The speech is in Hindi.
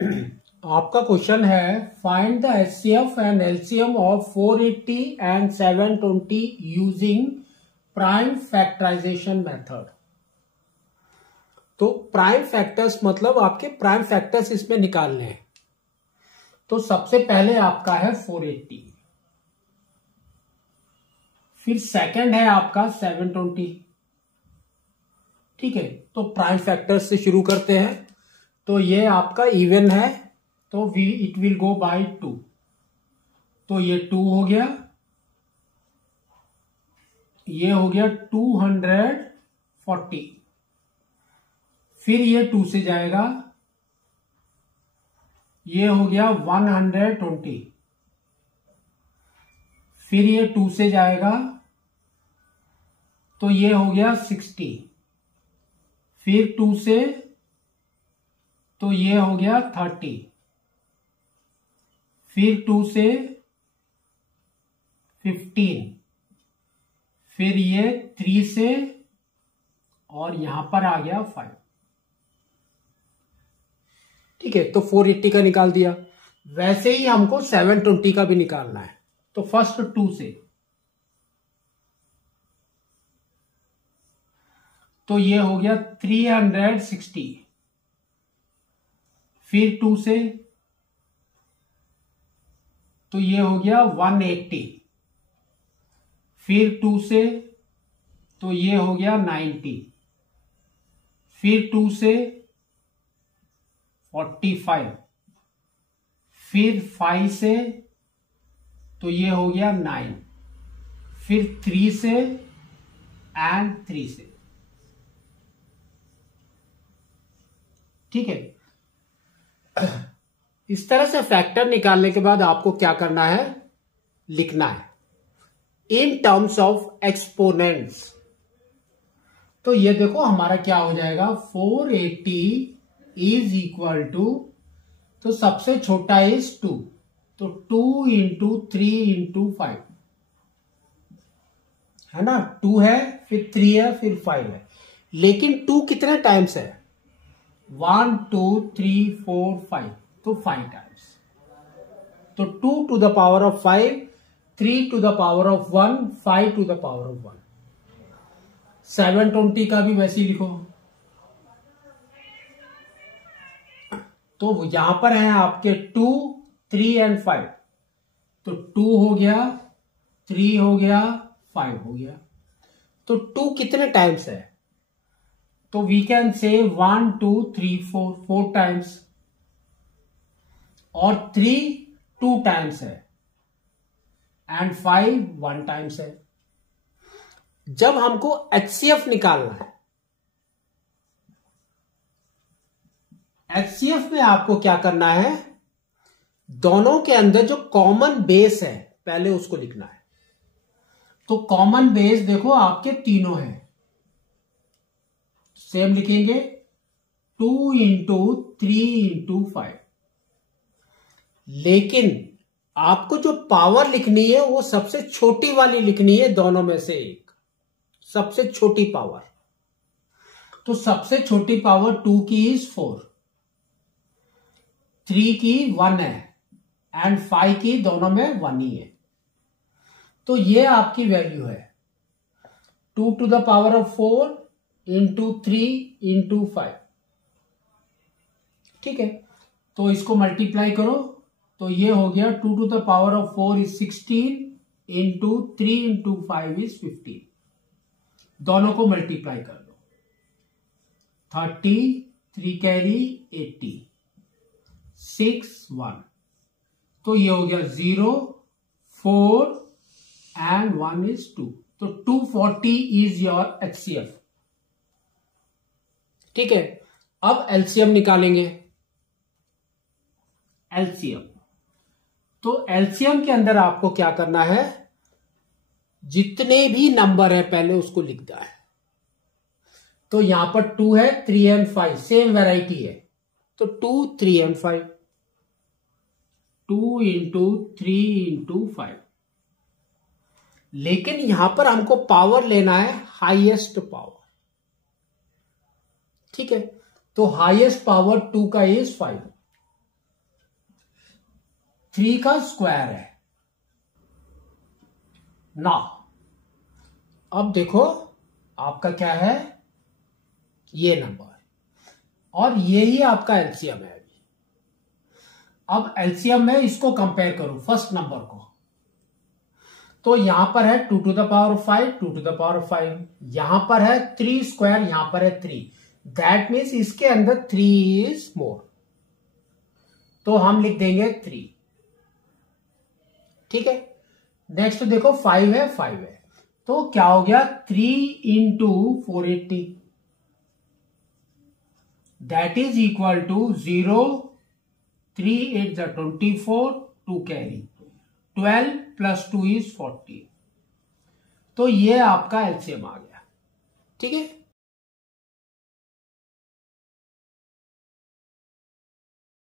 आपका क्वेश्चन है find the HCF and LCM of 480 and 720 using prime factorisation method. तो प्राइम फैक्टर्स मतलब आपके प्राइम फैक्टर्स इसमें निकालने हैं। तो सबसे पहले आपका है 480, फिर सेकंड है आपका 720। ठीक है, तो प्राइम फैक्टर्स से शुरू करते हैं। तो ये आपका इवन है तो इट विल गो बाय 2, तो ये 2 हो गया, ये हो गया 240, फिर ये 2 से जाएगा, ये हो गया 120, फिर ये 2 से जाएगा तो ये हो गया 60, फिर 2 से तो ये हो गया 30, फिर 2 से 15, फिर ये 3 से और यहां पर आ गया 5। ठीक है, तो 480 का निकाल दिया। वैसे ही हमको 720 का भी निकालना है। तो फर्स्ट 2 से, तो ये हो गया 360, फिर 2 से तो ये हो गया 180, फिर 2 से तो ये हो गया 90, फिर 2 से 45, फिर 5 से तो ये हो गया 9, फिर 3 से एंड 3 से। ठीक है, इस तरह से फैक्टर निकालने के बाद आपको क्या करना है, लिखना है इन टर्म्स ऑफ एक्सपोनेंट्स। तो ये देखो हमारा क्या हो जाएगा, 480 इज इक्वल टू, तो सबसे छोटा इज 2, तो 2 इंटू 3 इंटू 5 है ना, 2 है, फिर 3 है, फिर 5 है। लेकिन 2 कितने टाइम्स है, 1 2 3 4 5, तो 5 टाइम्स। तो 2 to the power of 5, 3 to the power of 1, 5 to the power of 1। 720 का भी वैसे ही लिखो। तो यहां पर है आपके 2, 3 एंड 5, तो 2 हो गया, 3 हो गया, 5 हो गया। तो 2 कितने टाइम्स है, तो वी कैन से 1 2 3 4 टाइम्स, और 3 2 टाइम्स है, एंड 5 1 टाइम्स है। जब हमको एचसीएफ निकालना है, एचसीएफ में आपको क्या करना है, दोनों के अंदर जो कॉमन बेस है पहले उसको लिखना है। तो कॉमन बेस देखो आपके तीनों हैं, सेम लिखेंगे, 2 इंटू 3 इंटू 5। लेकिन आपको जो पावर लिखनी है वो सबसे छोटी वाली लिखनी है, दोनों में से एक, सबसे छोटी पावर। तो सबसे छोटी पावर 2 की इज 4, 3 की 1 है, एंड 5 की दोनों में 1 ही है। तो ये आपकी वैल्यू है 2 to the power of 4 into 3 into 5। ठीक है, तो इसको मल्टीप्लाई करो, तो ये हो गया 2 to the power of 4 is 16 into 3 into 5 is 15। दोनों को मल्टीप्लाई कर लो, 30, 3 कैरी 80, 6 1, तो ये हो गया 0 4 एंड 1 इज 2। तो 240 इज योर एचसीएफ। ठीक है, अब एलसीएम निकालेंगे। एलसीएम, तो एलसीएम के अंदर आपको क्या करना है, जितने भी नंबर है पहले उसको लिखना है। तो यहां पर 2 है, 3 एंड 5 सेम वैरायटी है, तो 2 3 एंड 5, 2 इंटू 3 इंटू 5। लेकिन यहां पर हमको पावर लेना है हाईएस्ट पावर। ठीक है, तो हाईएस्ट पावर 2 का इज 5, 3 का स्क्वायर है ना। अब देखो आपका क्या है, ये नंबर, और ये ही आपका एलसीएम है। अब एलसीएम में इसको कंपेयर करूं फर्स्ट नंबर को, तो यहां पर है 2 to the power 5, 2 to the power 5, यहां पर है 3 स्क्वायर, यहां पर है 3, दैट मीन्स इसके अंदर 3 इज मोर, तो हम लिख देंगे 3। ठीक है, नेक्स्ट देखो 5 है, 5 है, तो क्या हो गया 3 into 480, that is equal to 0, 3 8 जा 24, 2 कैरी 12 प्लस 2 इज 40, तो ये आपका एलसीएम आ गया। ठीक है,